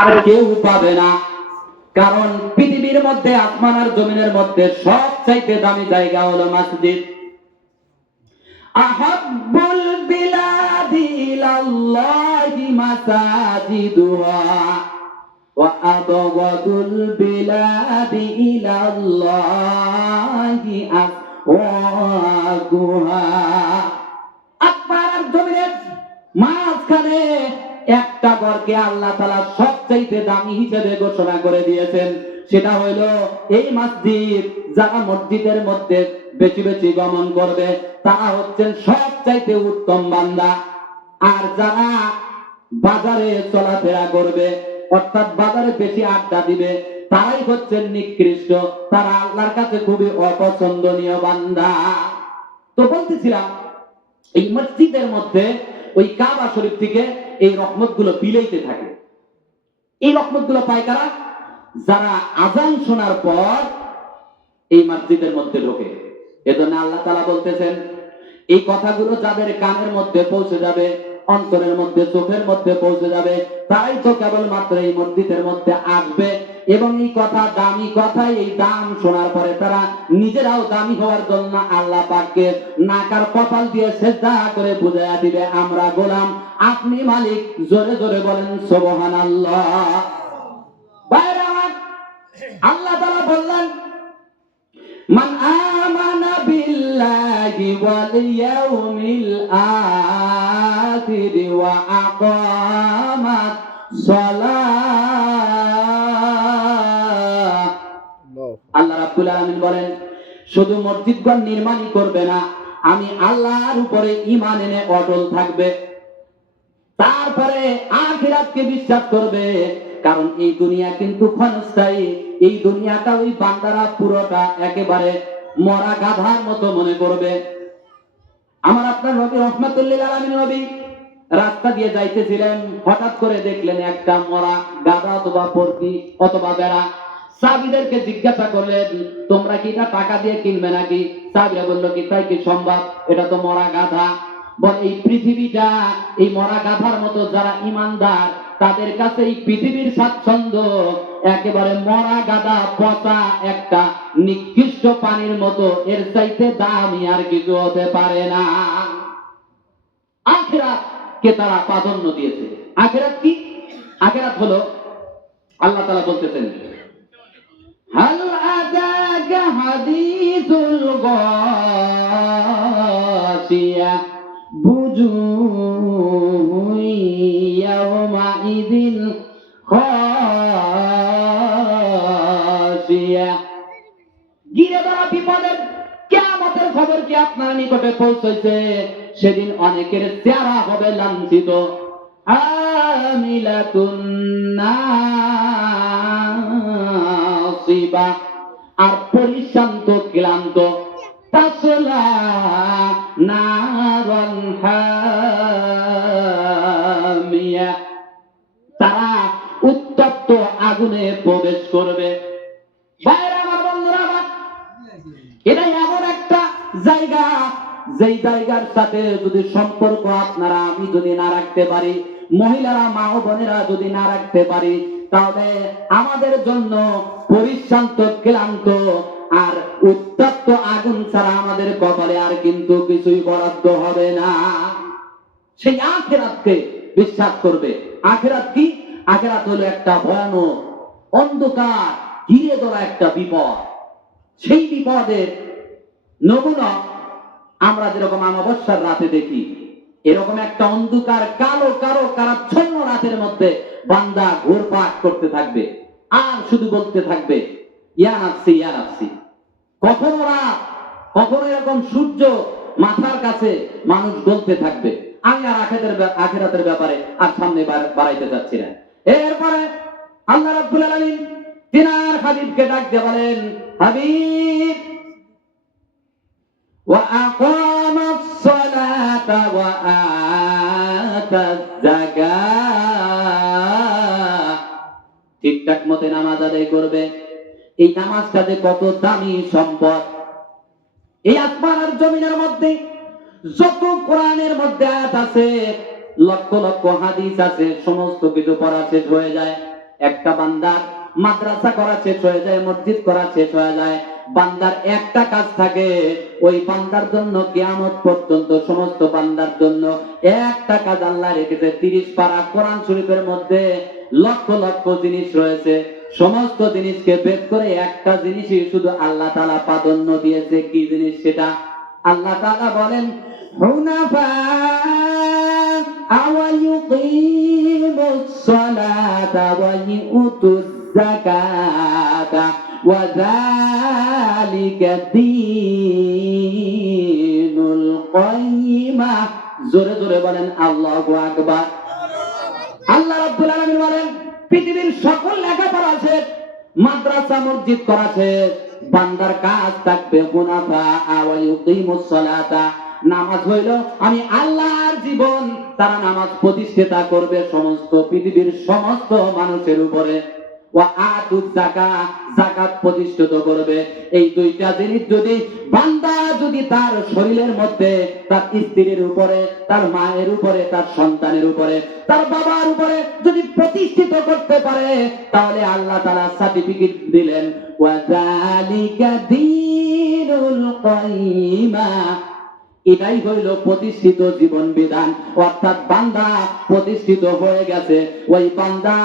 আর কেউ পাবে না। কারণ পৃথিবীর মধ্যে, আসমান আর জমিনের মধ্যে সব চাইতে দামি জায়গা হলো মসজিদ। আহাব্বুল বিলাদি ইলাল্লাহি মাসাজিদুহা ওয়া আবগাদুল বিলাদি ইলাল্লাহি আসওয়াকুহা। আকবার জমিনের মাঝখানে একটা ঘরকে আল্লাহ তালা সবচাইতে দামি হিসেবে ঘোষণা করে দিয়েছেন। সেটা হইল, এই মসজিদ যারা মসজিদের মধ্যে বেশি বেশি গমন করবে, তারা হচ্ছেন সবচাইতে উত্তম বান্দা। আর যারা বাজারে চলাফেরা করবে, অর্থাৎ বাজারে বেশি আড্ডা দিবে, তারাই হচ্ছেন নিকৃষ্ট। তারা আল্লাহর কাছে খুবই অপছন্দনীয় বান্দা। তো বলতেছিলাম, এই মসজিদের মধ্যে ওই কাবা শরীফ থেকে এই রহমতগুলো বিলাইতে থাকে। এই রহমতগুলো পায় কারা? যারা আজান শোনার পর এই মসজিদের মধ্যে ঢোকে। এজন্য আল্লাহ তালা বলতেছেন, এই কথাগুলো যাদের কানের মধ্যে পৌঁছে যাবে অন্তরের মধ্যে, চোখের মধ্যে পৌঁছে যাবে। তাই তো কেবলমাত্র এই মসজিদের মধ্যে আসবে। এবং এই কথা দামি কথা এই দাম শোনার পরে তারা নিজেরাও দামি হওয়ার জন্য আল্লাহ পাককে নাকার কপাল দিয়ে শ্রদ্ধা করে বুঝাইয়া দিবে, আমরা গোলাম, আপনি মালিক। জোরে জোরে বলেন সোবহান আল্লাহ আল্লাহ তারা বললেন, মান আমানা বিল্লাহি ওয়াল ইয়াউমিল আখির। وأقام الصلاة আল্লাহ রাব্বুল আলামিন বলেন শুধু মসজিদগণ নির্মাণই করবে না আমি আল্লাহর উপরে ঈমান এনে অটল থাকবে তারপরে আখিরাতকে বিশ্বাস করবে কারণ এই দুনিয়া কিন্তু ক্ষণস্থায়ী এই দুনিয়াটা ওই বান্দারা পুরোটা একেবারে মরা গাধার মতো মনে করবে আমার আপনার নবী রহমতুল্লিল আলমী নবী রাস্তা দিয়ে যাইতেছিলেন, হঠাৎ করে দেখলেন একটা মরা গাধা অথবা পর্দি অথবা বেড়া। সাবিদেরকে জিজ্ঞাসা করলেন, তোমরা কি এটা টাকা দিয়ে কিনবে নাকি? সাবিরা বলল, কি তাই কি সম্ভব? এটা তো মরা গাধা। বল, এই পৃথিবীটা, এই মরা গাধার মতো যারা ইমানদার, তাদের কাছে এই পৃথিবীর স্বাচ্ছন্দ্য একেবারে মরা গাদা পচা একটা নিকৃষ্ট পানির মতো। এর চাইতে দামি আর কিছু হতে পারে না। আখেরাত কে তারা প্রাধান্য দিয়েছে। আখেরাত কি? আখেরাত হলো আল্লাহ তালা বলতেছেন গিরে ধরা বিপদের, কেয়ামতের খবর কি আপনার নিকটে পৌঁছেছে সেদিন অনেকের চেহারা হবে লাঞ্ছিত। আর পরিশান্ত ক্লান্ত। তারা উত্তপ্ত আগুনে প্রবেশ করবে। বাইরে আমার বন্ধুরা, আমার এটা এমন একটা জায়গা। যেই জায়গার সাথে যদি সম্পর্ক আপনারা আমি যদি না রাখতে পারি, মহিলারা, মা ও বোনেরা যদি না রাখতে পারি, তাহলে আমাদের জন্য পরিশান্ত ক্লান্ত আর উত্তপ্ত আগুন ছাড়া আমাদের কপালে আর কিন্তু কিছুই বরাদ্দ হবে না। সেই আখেরাতকে বিশ্বাস করবে। আখেরাত কি? আখেরাত হলো একটা ভয়ানক অন্ধকার, ঘিরে ধরা একটা বিপদ। সেই বিপদের নমুনা আমরা যেরকম অমাবস্যার রাতে দেখি, এরকম একটা অন্ধকার কালো কালো কারাচ্ছন্ন রাতের মধ্যে বান্দা ঘোরপাক করতে থাকবে, আর শুধু বলতে থাকবে, ইয়া নাফসি ইয়া নাফসি। কখনো রাত, কখনো এরকম সূর্য মাথার কাছে মানুষ বলতে থাকবে, আমি আর আখেরাতের আখেরাতের ব্যাপারে আর সামনে বাড়াইতে চাচ্ছি না। এরপরে আল্লাহ রাব্বুল আলামিন তিনার হাবিবকে ডাক দিয়ে বলেন, হাবিব وأقام الصلاة وآتى الزكاة ঠিকঠাক মতে নামাজ আদায় করবে এই নামাজটা যে কত দামি সম্পদ এই আসমান আর জমিনের মধ্যে যত কোরআনের মধ্যে আয়াত আছে লক্ষ লক্ষ হাদিস আছে সমস্ত কিছু পড়া শেষ হয়ে যায় একটা বান্দার মাদ্রাসা করা শেষ হয়ে যায় মসজিদ করা শেষ হয়ে যায় বান্দার একটা কাজ থাকে ওই বান্দার জন্য কিয়ামত পর্যন্ত সমস্ত বান্দার জন্য একটা কাজ আল্লাহ রেখেছে তিরিশ পারা কোরআন শরীফের মধ্যে লক্ষ লক্ষ জিনিস রয়েছে সমস্ত জিনিসকে বের করে একটা জিনিসই শুধু আল্লাহ তালা প্রাধান্য দিয়েছে কি জিনিস সেটা আল্লাহ তালা বলেন حنفاء ويقيموا الصلاة ويؤتوا الزكاة وذلك دين القيمة জোরে জোরে বলেন আল্লাহু আকবার আল্লাহ রাব্বুল আলামিন বলেন পৃথিবীর সকল লেখাপড়া আছে মাদ্রাসা মসজিদ করা আছে বান্দার কাজ থাকবে হুনাফা আওয়া ইউকিমুস সালাতা নামাজ হইল আমি আল্লাহর জীবন তারা নামাজ প্রতিষ্ঠাতা করবে সমস্ত পৃথিবীর সমস্ত মানুষের উপরে প্রতিষ্ঠিত করবে। এই দুইটা জিনিস যদি বান্দা যদি তার শরীরের মধ্যে, তার স্ত্রীর উপরে, তার মায়ের উপরে, তার সন্তানের উপরে, তার বাবার উপরে যদি প্রতিষ্ঠিত করতে পারে, তাহলে আল্লাহ তাআলা সার্টিফিকেট দিলেন, ওয়া যালিকা এটাই হইল প্রতিষ্ঠিত জীবন বিধান অর্থাৎ বান্দা প্রতিষ্ঠিত হয়ে গেছে, ওই বান্দা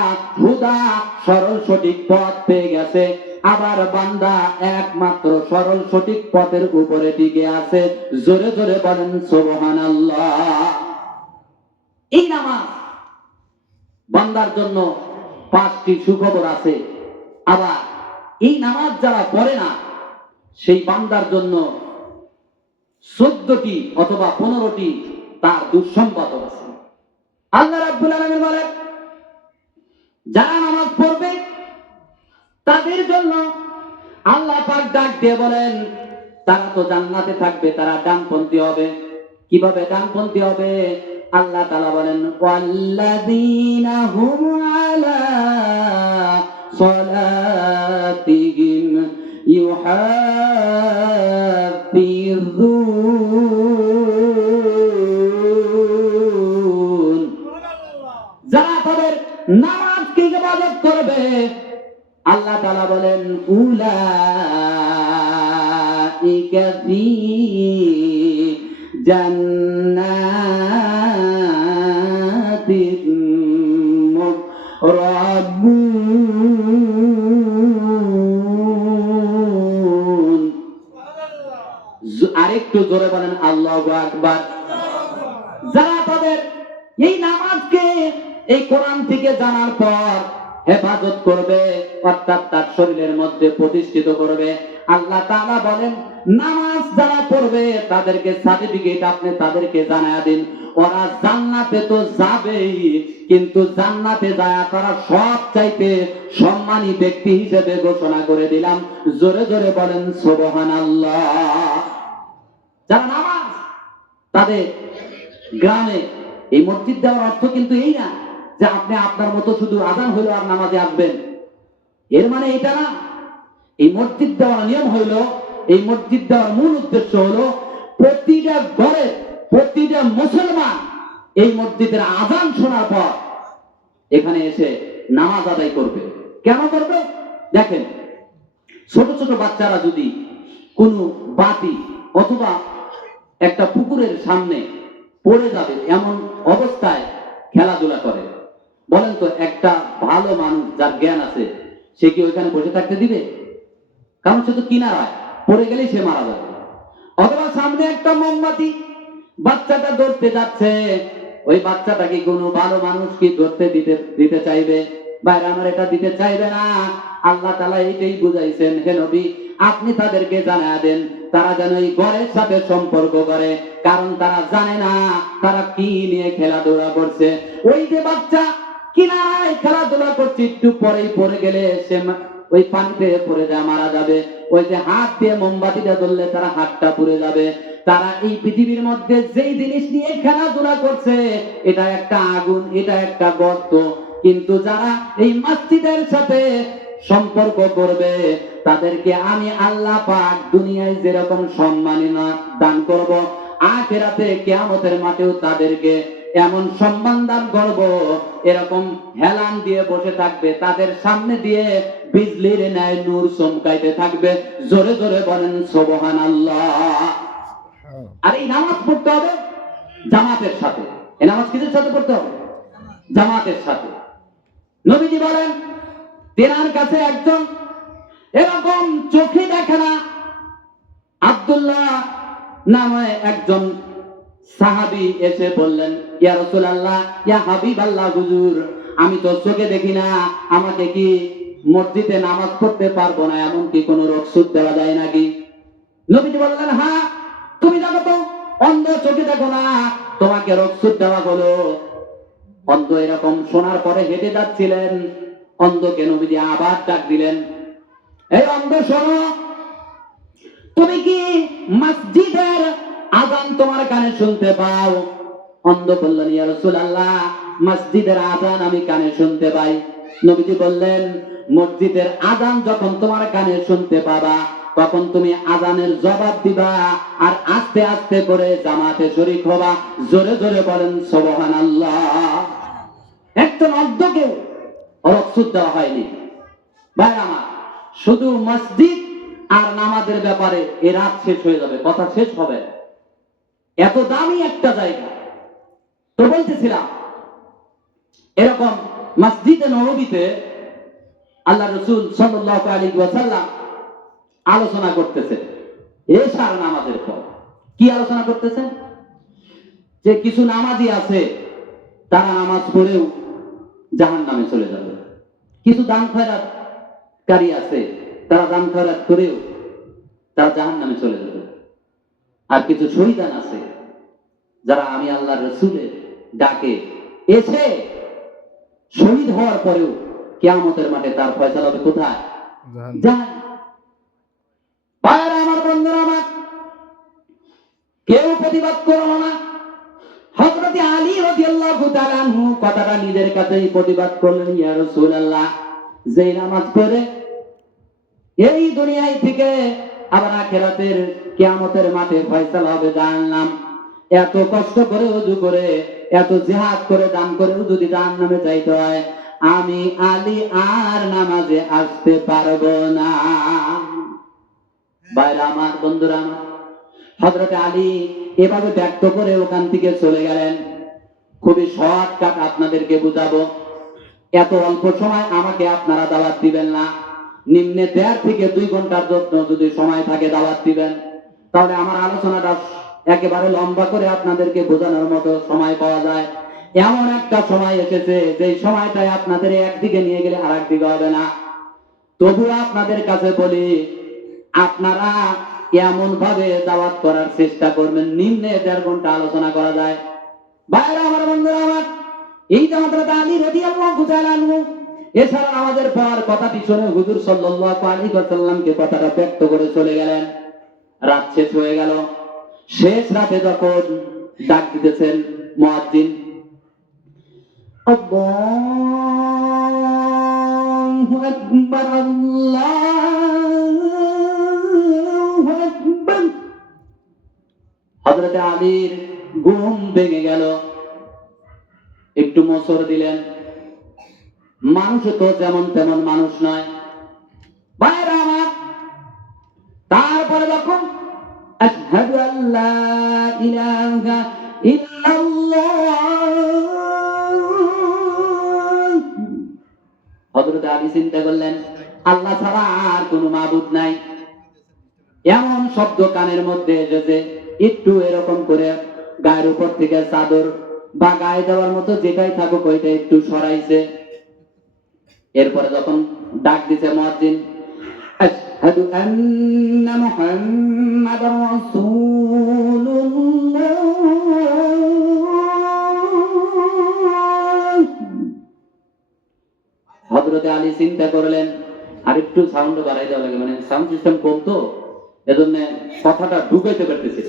হুদা সরল সঠিক পথ পেয়ে গেছে। আবার বান্দা একমাত্র সরল সঠিক পথের উপরে টিকে আছে। জোরে জোরে বলেন সোবহান এই নামাজ বান্দার জন্য পাঁচটি সুখবর আছে। আবার এই নামাজ যারা পড়ে না, সেই বান্দার জন্য চোদ্দটি অথবা পনেরোটি তার দুঃসংবাদ আছে। আল্লাহ রাব্বুল আলামিন বলেন, যারা নামাজ পড়বে, তাদের জন্য আল্লাহ পাক ডাক দিয়ে বলেন, তারা তো জান্নাতে থাকবে, তারা ডানপন্থী হবে। কীভাবে ডানপন্থী হবে? আল্লাহ তাআলা বলেন, ওয়াল্লাযীনা হুম আলা সালাতিহিম ইউহাফিযুন তাদের নামাজকে ইবাদত করবে। আল্লাহ তাআলা বলেন উলাইকা হেফাজত করবে, অর্থাৎ তার শরীরের মধ্যে প্রতিষ্ঠিত করবে। আল্লাহ তাআলা বলেন, নামাজ যারা পড়বে, তাদেরকে সার্টিফিকেট আপনি তাদেরকে জানায় দিন। ওরা জান্নাতে তো যাবেই, কিন্তু জান্নাতে যায় তারা সব চাইতে সম্মানী ব্যক্তি হিসেবে ঘোষণা করে দিলাম। জোরে জোরে বলেন, সুবহানাল্লাহ। যারা নামাজ তাদের গ্রামে এই মসজিদ দেওয়ার অর্থ কিন্তু এই না। যে আপনি আপনার মতো শুধু আজান হইল আর নামাজে আসবেন। এর মানে এটা না? এই মসজিদ দেওয়ার নিয়ম হইল, এই মসজিদ দেওয়ার মূল উদ্দেশ্য হলো প্রতিটা ঘরে প্রতিটা মুসলমান এই মসজিদের আজান শোনার পর এখানে এসে নামাজ আদায় করবে। কেন করবে? দেখেন, ছোট ছোট বাচ্চারা যদি কোনো বাতি অথবা একটা পুকুরের সামনে পড়ে যাবে, এমন অবস্থায় খেলাধুলা করে। বলেন তো, একটা ভালো মানুষ যার জ্ঞান আছে, সে কি ওইখানে বসে থাকতে দিবে? কারণ সে তো কিনারায়, পড়ে গেলেই সে মারা যাবে। অথবা সামনে একটা মোমবাতি, বাচ্চাটা ধরতে যাচ্ছে, ওই বাচ্চাটা কি কোনো ভালো মানুষ কি ধরতে দিতে দিতে চাইবে? বাইরে আমার এটা দিতে চাইবে না। আল্লাহ তালা এইটাই বুঝাইছেন, হে নবী, আপনি তাদেরকে জানা দেন, তারা যেন এই ঘরের সাথে সম্পর্ক করে। কারণ তারা জানে না, তারা কি নিয়ে খেলাধুলা করছে। ওই যে বাচ্চা কিনারায় খেলাধুলা করছে, একটু পরেই পড়ে গেলে সে ওই পানিতে পড়ে যায়, মারা যাবে। ওই যে হাত দিয়ে মোমবাতিটা ধরলে তারা হাতটা পুড়ে যাবে। তারা এই পৃথিবীর মধ্যে যেই জিনিস নিয়ে খেলাধুলা করছে, এটা একটা আগুন, এটা একটা গর্ত। কিন্তু যারা এই মসজিদের সাথে সম্পর্ক করবে, তাদেরকে আমি আল্লাহ পাক দুনিয়ায় যেরকম সম্মাননা দান করব, আখেরাতে কিয়ামতের মাঠেও তাদেরকে এমন সম্মানদার গর্ব এরকম হেলান দিয়ে বসে থাকবে তাদের সামনে দিয়ে বিজলির ন্যায় নূর চমকাইতে থাকবে। জোরে জোরে বলেন সোবহান আর এই নামাজ পড়তে হবে জামাতের সাথে। এই নামাজ কিসের সাথে পড়তে হবে? জামাতের সাথে। নবীজি বলেন তেনার কাছে একজন এরকম চোখে দেখে না আব্দুল্লাহ নামে একজন সাহাবি এসে বললেন, ইয়া রাসূলুল্লাহ, ইয়া হাবিবাল্লাহ হুজুর, আমি তো চোখে দেখি না, আমাকে কি মসজিদে নামাজ পড়তে পারব না এমন কি কোনো রকসুদ দেওয়া যায় নাকি? নবীজি বললেন হ্যাঁ তুমি দেখো তো, অন্ধ চোখে দেখো না, তোমাকে রকসুদ দেওয়া হলো। অন্ধ এরকম শোনার পরে হেঁটে যাচ্ছিলেন অন্ধকে নবীজি আবার ডাক দিলেন, এই অন্ধ শোনো, তুমি কি মসজিদের আজান তোমার কানে শুনতে পাও। অন্ধ বললেন ইয়া রাসূলুল্লাহ, মসজিদের আজান আমি কানে শুনতে পাই। নবীজি বললেন, মসজিদের আজান যখন তোমার কানে শুনতে পাবা, তখন তুমি আজানের জবাব দিবা আর আস্তে আস্তে করে জামাতে শরীক হবা। জোরে জোরে বলেন, সুবহানাল্লাহ। একজন অন্ধকেও রক্সুদ দেওয়া হয়নি। ভাই আমার, শুধু মসজিদ আর নামাজের ব্যাপারে এ রাত শেষ হয়ে যাবে, কথা শেষ হবে। এত দামি একটা জায়গা। তো বলতেছিলাম, এরকম মসজিদে নবীতে আল্লাহ রসুল ওয়াসাল্লাম আলোচনা করতেছে। এশার নামাজের পর। কি আলোচনা করতেছেন যে কিছু নামাজি আছে, তারা নামাজ পড়েও জাহান নামে চলে যাবে। কিছু দান খয়রাতকারী আছে, তারা দান খয়রাত করেও তারা জাহান নামে চলে যাবে। আর কিছু শহীদান আছে যারা আমি আল্লাহ রসুলের ডাকে এসে শহীদ হওয়ার পরেও কেয়ামতের মাঠে তার ফয়সালা হবে কোথায়? আমার বন্ধুরা আমার কেউ প্রতিবাদ করো না। হযরত আলী রাদিয়াল্লাহু তাআলা আনহু কথাটা নিজের কাছেই প্রতিবাদ করলেন ইয়া রাসূলুল্লাহ যেই নামাজ পড়ে এই দুনিয়ায় থেকে আবার আখেরাতের কিয়ামতের মাঠে ফয়সালা হবে জাহান্নাম। এত কষ্ট করে উজু করে, এত জিহাদ করে, দান করে যদি জাহান্নামে যাইতে হয়। আমি আলী আর নামাজে আসতে পারব না। বাইরে আমার, বন্ধুরা হজরত আলী এভাবে ব্যক্ত করে ওখান থেকে চলে গেলেন। খুবই শর্টকাট আপনাদেরকে বুঝাবো। এত অল্প সময় আমাকে আপনারা দাওয়াত দিবেন না। নিম্নে দেড় থেকে দুই ঘণ্টার জন্য যদি সময় থাকে দাওয়াত দিবেন, তাহলে আমার আলোচনাটা একেবারে লম্বা করে আপনাদেরকে বোঝানোর মতো সময় পাওয়া যায়। এমন একটা সময় এসেছে যে সময়টায় আপনাদের একদিকে নিয়ে গেলে আর একদিকে হবে না। তবুও আপনাদের কাছে বলি, আপনারা এমন ভাবে দাওয়াত করার চেষ্টা করবেন, নিম্নে দেড় ঘণ্টা আলোচনা করা যায়। বাইরে আমার বন্ধুরা, আমার এই যে আমাদের আলী রদি আল্লাহ এছাড়া আমাদের পর কথাটি শুনে হুজুর সাল্লাল্লাহু আলাইহি ওয়াসাল্লামকে কথাটা ব্যক্ত করে চলে গেলেন। রাত শেষ হয়ে গেল। শেষ রাতে যখন ডাক দিতেছেন মুয়াজ্জিন, আল্লাহু আকবার আল্লাহু আকবার। হযরত আলীর ঘুম ভেঙে গেল। একটু মোসর দিলেন। মানুষ তো যেমন তেমন মানুষ নয়। বাইরে আমার, তারপরে যখন আশহাদু আল্লা ইলাহা চিন্তা করলেন, আল্লাহ ছাড়া আর কোনো মাবুদ নাই। এমন শব্দ কানের মধ্যে এসেছে, একটু এরকম করে গায়ের উপর থেকে চাদর বা গায়ে দেওয়ার মতো যেটাই থাকুক, ওইটা একটু সরাইছে। এরপরে যখন ডাক দিছে রাসূলুল্লাহ। হযরতে আলী চিন্তা করলেন, আর একটু সাউন্ড বাড়াই দেওয়া লাগে মানে সাউন্ড সিস্টেম কম তো, এজন্য কথাটা ঢুকাইতে পারতেছে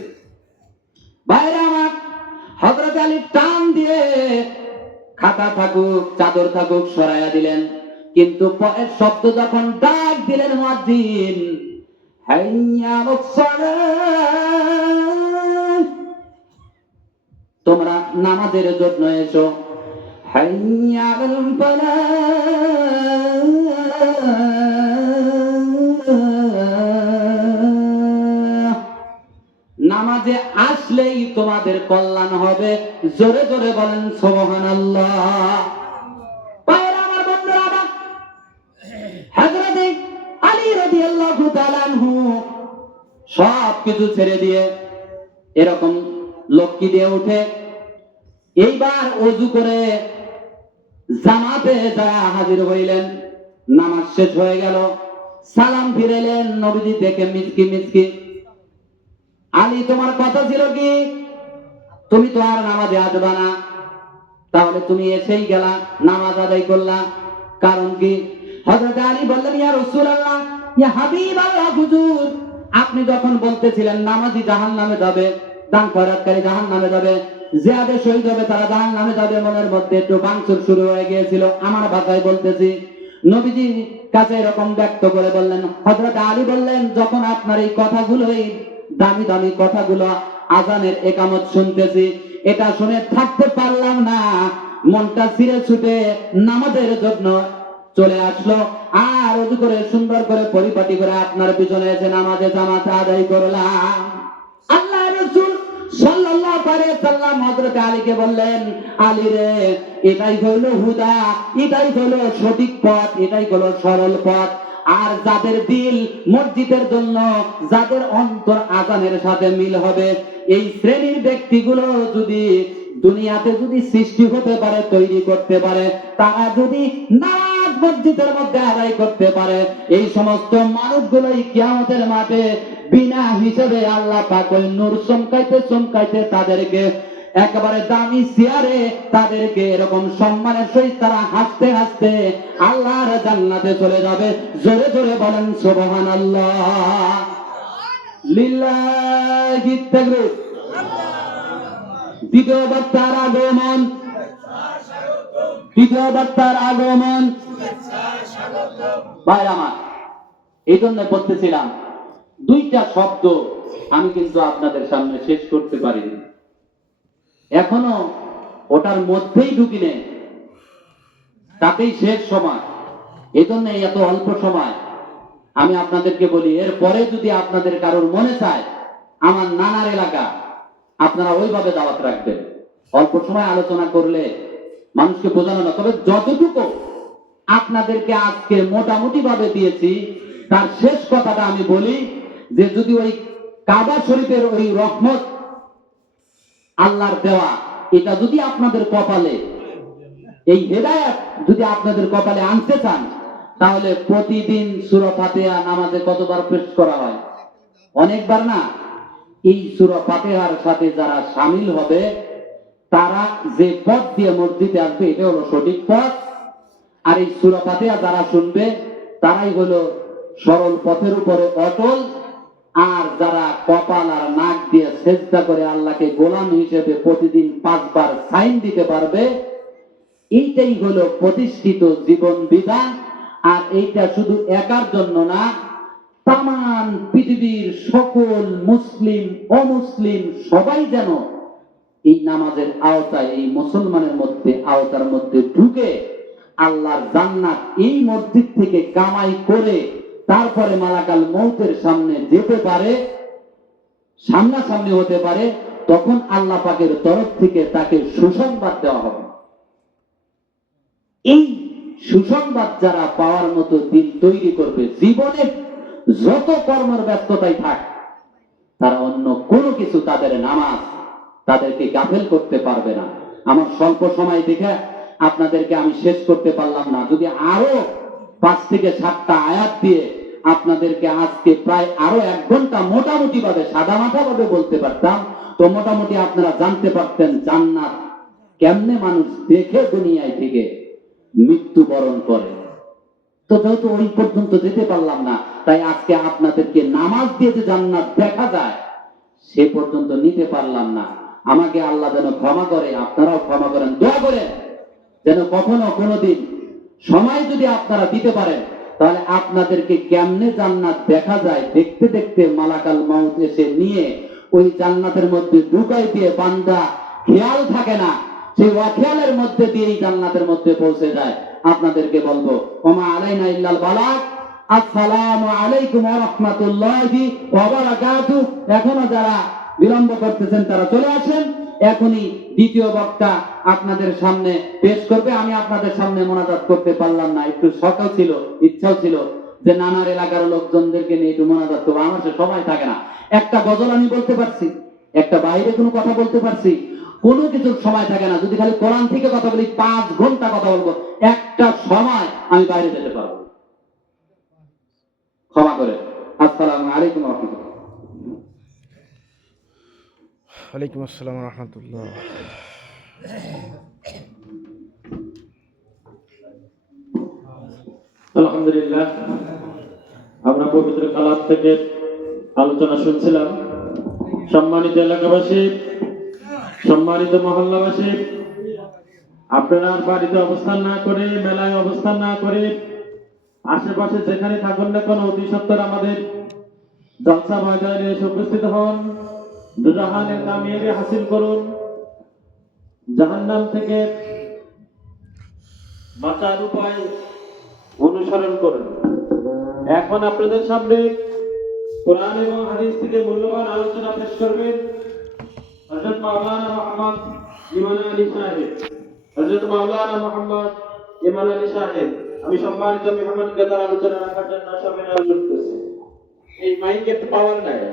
বাইরে আমার হযরত আলী টান দিয়ে খাতা থাকুক, চাদর থাকুক, সরাইয়া দিলেন। কিন্তু পরের শব্দ যখন ডাক দিলেন সালাহ তোমরা নামাজের জন্য এসো। নামাজে আসলেই তোমাদের কল্যাণ হবে। জোরে জোরে বলেন সোহান আল্লাহ আমার বন্ধুরা আমার হযরতে আলী রাদিয়াল্লাহু তাআলা সব কিছু ছেড়ে দিয়ে এরকম লক্ষ্মী দিয়ে উঠে এইবার অজু করে জামাতে যা হাজির হইলেন। নামাজ শেষ হয়ে গেল। সালাম ফিরেলেন নবীজি দেখে মিচকি মিচকি আলী, তোমার কথা ছিল কি? তুমি তো আর নামাজে আসবা না। তাহলে তুমি এসেই গেলা, নামাজ আদায় করলা। কারণ কি? হযরত আলী বললেন, ইয়া রাসূলুল্লাহ ইয়া আল্লাহ হুজুর। আপনি যখন বলতেছিলেন নামাজি জাহান্নামে যাবে, দান খয়রাতকারী জাহান্নামে যাবে, জিয়াদে শহীদ হবে, তারা জাহান্নামে যাবে, মনের মধ্যে একটু বাংসুর শুরু হয়ে গিয়েছিল। আমার ভাষায় বলতেছি, নবীজি কাছে এরকম ব্যক্ত করে বললেন, হযরত আলী বললেন, যখন আপনার এই কথাগুলোই, দামি দামি কথাগুলো আজানের একামত শুনতেছি, এটা শুনে থাকতে পারলাম না। মনটা ছিঁড়ে ছুটে নামাজের জন্য চলে আসলো। আর অজু করে সুন্দর করে পরিপাটি করে আপনার পিছনে এসে নামাজে জামাতে আদায় করলাম। আল্লাহ রসুল সাল্লাল্লাহু আলাইহি সাল্লাম হযরত আলীকে বললেন, আলী রে, এটাই হলো হুদা, এটাই হলো সঠিক পথ, এটাই হলো সরল পথ। আর যাদের দিল মসজিদের জন্য, যাদের অন্তর আজানের সাথে মিল হবে, এই শ্রেণির ব্যক্তিগুলো যদি দুনিয়াতে যদি সৃষ্টি হতে পারে, তৈরি করতে পারে, তারা যদি নামাজ মসজিদের মধ্যে আদায় করতে পারে। এই সমস্ত মানুষগুলোই কিয়ামতের মাঠে বিনা হিসেবে আল্লাহ পাক ওই নূর চমকাইতে চমকাইতে তাদেরকে একেবারে দামি চেয়ারে তাদেরকে এরকম সম্মানের সহিত তারা হাসতে হাসতে আল্লাহর জান্নাতে চলে যাবে। জোরে জোরে বলেন সুবহান আল্লাহ দ্বিতীয় বক্তার আগমন। তৃতীয় বক্তার আগমন। ভাই আমার এই জন্য বলতেছিলাম, দুইটা শব্দ আমি কিন্তু আপনাদের সামনে শেষ করতে পারিনি। এখনও ওটার মধ্যেই ঢুকি নেই। তাতেই শেষ সময়। এত অল্প সময়। আমি আপনাদেরকে বলি, এরপরে যদি আপনাদের কারোর মনে চায়, আমার নানার এলাকা, আপনারা ওইভাবে দাওয়াত রাখবেন। অল্প সময় আলোচনা করলে মানুষকে বোঝানো না। তবে যতটুকু আপনাদেরকে আজকে মোটামুটি ভাবে দিয়েছি। তার শেষ কথাটা আমি বলি যে যদি ওই কাবা শরীফের ওই রহমত আল্লাহর দেওয়া, এটা যদি আপনাদের কপালে, এই হেদায়াত যদি আপনাদের কপালে আনতে চান, তাহলে প্রতিদিন সুরা নামাজে কতবার পেশ করা হয়? অনেকবার না। এই সুরা সাথে যারা সামিল হবে, তারা যে পথ দিয়ে মসজিদে আসবে, এটা হলো সঠিক পথ। আর এই সুরফাতেয়া যারা শুনবে, তারাই হলো সরল পথের উপরে অটল, আর যারা কপাল আর নাক দিয়ে চেষ্টা করে আল্লাহকে গোলাম হিসেবে প্রতিদিন পাঁচবার সাইন দিতে পারবে, এইটাই হলো প্রতিষ্ঠিত জীবন বিধান, আর এইটা শুধু একার জন্য না তামান পৃথিবীর সকল মুসলিম, অমুসলিম সবাই যেন এই নামাজের আওতায়, এই মুসলমানের মধ্যে, আওতার মধ্যে ঢুকে আল্লাহর জান্নাত এই মসজিদ থেকে কামাই করে তারপরে মালাকাল মৌতের সামনে যেতে পারে, সামনাসামনি হতে পারে, তখন আল্লাহ পাকের তরফ থেকে তাকে সুসংবাদ দেওয়া হবে। এই সুসংবাদ যারা পাওয়ার মতো দিন তৈরি করবে, জীবনে যত কর্মের ব্যস্ততাই থাক, তারা অন্য কোনো কিছু তাদের নামাজ তাদেরকে গাফেল করতে পারবে না। আমার স্বল্প সময় দেখে আপনাদেরকে আমি শেষ করতে পারলাম না। যদি আরও পাঁচ থেকে সাতটা আয়াত দিয়ে আপনাদেরকে আজকে প্রায় আরও এক ঘণ্টা মোটামুটি ভাবে সাদা মাথা ভাবে বলতে পারতাম, তো মোটামুটি আপনারা জানতে পারতেন জান্নাত কেমনে মানুষ দেখে দুনিয়ায় থেকে মৃত্যুবরণ করে। তো যেহেতু ওই পর্যন্ত যেতে পারলাম না, তাই আজকে আপনাদেরকে নামাজ দিয়ে যে জান্নাত দেখা যায়, সে পর্যন্ত নিতে পারলাম না। আমাকে আল্লাহ যেন ক্ষমা করে, আপনারাও ক্ষমা করেন, দোয়া করেন। যেন কখনো কোনোদিন সময় যদি আপনারা দিতে পারেন, তাহলে আপনাদেরকে কেমনে জান্নাত দেখা যায় দেখতে দেখতে মালাকাল মাউত এসে নিয়ে ওই জান্নাতের মধ্যে ঢুকাই দিয়ে বান্দা খেয়াল থাকে না, সেই অখেয়ালের মধ্যে দিয়েই জান্নাতের মধ্যে পৌঁছে যায়। আপনাদেরকে বলব, ওমা আলাইনা ইল্লাল বালাক আসসালামু আলাইকুম ওয়া রাহমাতুল্লাহি ওয়া বারাকাতু। এখনও যারা বিলম্ব করতেছেন, তারা চলে আসেন। এখনই দ্বিতীয় বক্তা আপনাদের সামনে পেশ করবে। আমি আপনাদের সামনে মোনাজাত করতে পারলাম না। একটু সকাল ছিল, ইচ্ছাও ছিল যে নানার এলাকার লোকজনদেরকে নিয়ে একটু মোনাজাত করব। আমার সে সময় থাকে না। একটা গজল আমি বলতে পারছি, একটা বাইরে কোনো কথা বলতে পারছি, কোনো কিছুর সময় থাকে না। যদি খালি কোরআন থেকে কথা বলি, পাঁচ ঘণ্টা কথা বলব। একটা সময় আমি বাইরে যেতে পারব। ক্ষমা করে। আসসালামু আলাইকুম রহমতুল্লাহ। ওয়ালাইকুম আসসালাম রহমতুল্লাহ। আলহামদুলিল্লাহ, আমরা পবিত্র কালাম থেকে আলোচনা শুনছিলাম। সম্মানিত এলাকাবাসী, সম্মানিত মহল্লাবাসী, আপনারা বাড়িতে অবস্থান না করে, মেলায় অবস্থান না করে, আশেপাশে যেখানে থাকুন না কেন, অতি সত্তর আমাদের জলসা ময়দানে এসে উপস্থিত হন। দুজাহানের কামিয়াবি হাসিল করুন। জাহান্নাম থেকে বাঁচার উপায় অনুসরণ করুন। এখন আপনাদের সামনে কোরআন এবং হাদিস থেকে মূল্যবান আলোচনা পেশ করবেন। হযরত মাওলানা মোহাম্মদ ইমান আলী সাহেব। হযরত মাওলানা মোহাম্মদ ইমান আলী সাহেব। আমি সম্মানিত মেহমানকে তার আলোচনা রাখার জন্য সবাই অনুরোধ করছি। এই মাইকের পাওয়ার নাই।